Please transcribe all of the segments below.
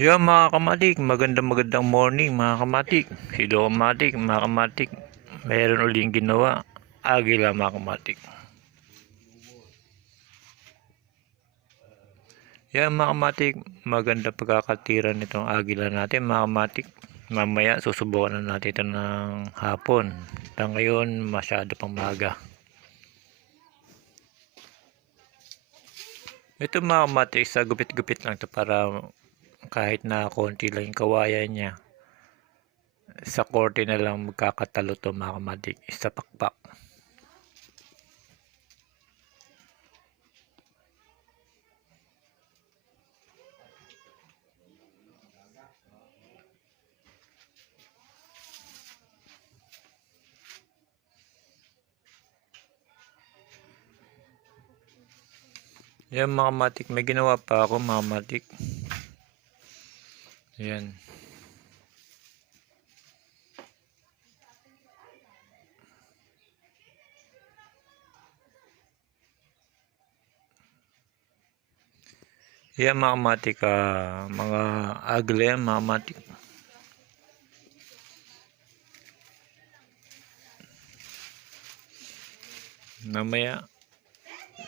Yan mga kamatik, magandang magandang morning mga kamatik. Hello kamatik, mga kamatik. Mayroon uling ginawa. Agila mga kamatik. Yan mga kamatik, maganda pagkakatira nitong agila natin mga kamatik. Mamaya susubukan na natin ito ng hapon. Hanggang ngayon masyado pang maga. Ito mga kamatik, sa gupit-gupit lang to para kahit na konti lang yung kawayan niya. Sa korte na lang magkakatalo to mga kamatik sa pakpak. Yan mga kamatik may ginawa pa ako mga kamatik yan Yan mga kamatik, ah, mga agle mga kamatik. Mamaya,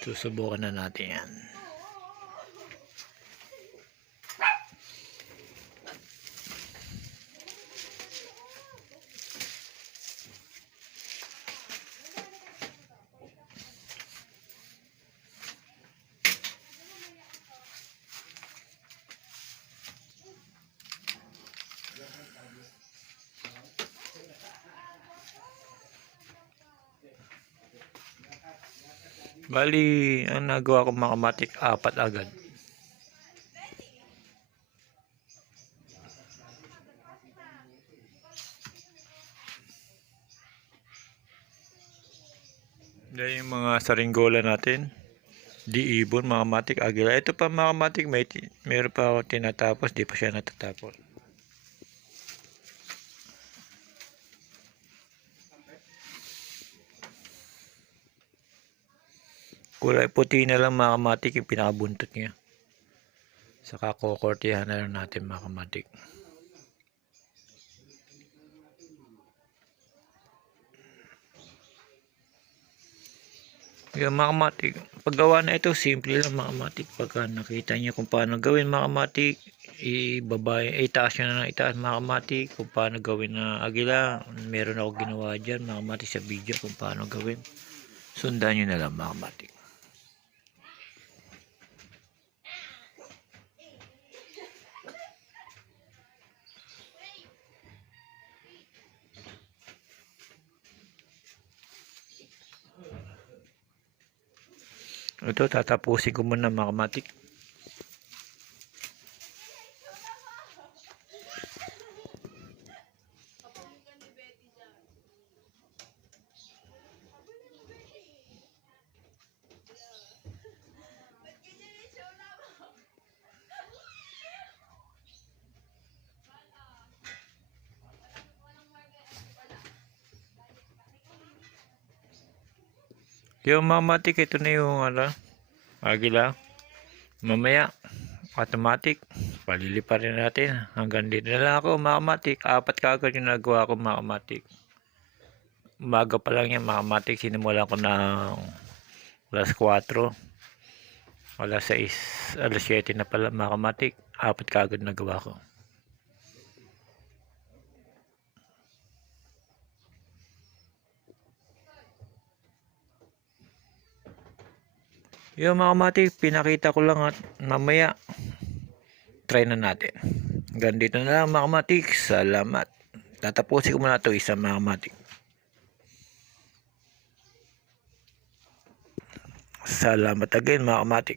susubukan na natin yan. Bali, ang nagawa ko mga kamatik, apat agad. Yan yung mga saringgola natin. Di ibon, mga kamatik, agila. Ito pa mga kamatik, may, meron pa ako tinatapos, di pa siya natatapos. Kulay puti na lang mga kamatik yung pinakabuntot niya. Saka kukortihan na lang natin mga kamatik. Yung mga kamatik, paggawa na ito, simple lang mga kamatik. Pagka nakita niyo kung paano gawin mga kamatik, ibaba, itaas nyo na ng itaas mga kamatik. Kung paano gawin na agila, meron ako ginawa dyan mga kamatik sa video kung paano gawin. Sundan nyo na lang mga kamatik. Ito, tatapusin ko muna mga kamatik. Yung mga matik, ito na yung ala, agila. Mamaya, automatic, palilipa rin natin. Hanggang dito na lang ako, mga matik. Apat kagad yung nagawa ko, mga matik. Umaga pa lang yan, mga matik. Sinimulan ko ng alas 4. Alas 6, alas 7 na pala, mga matik. Apat kagad nagawa ko. Yung mga mati, pinakita ko lang at mamaya try na natin. Hanggang dito na lang mga mati. Salamat. Tatapusin ko muna ito isa mga mati. Salamat again mga mati.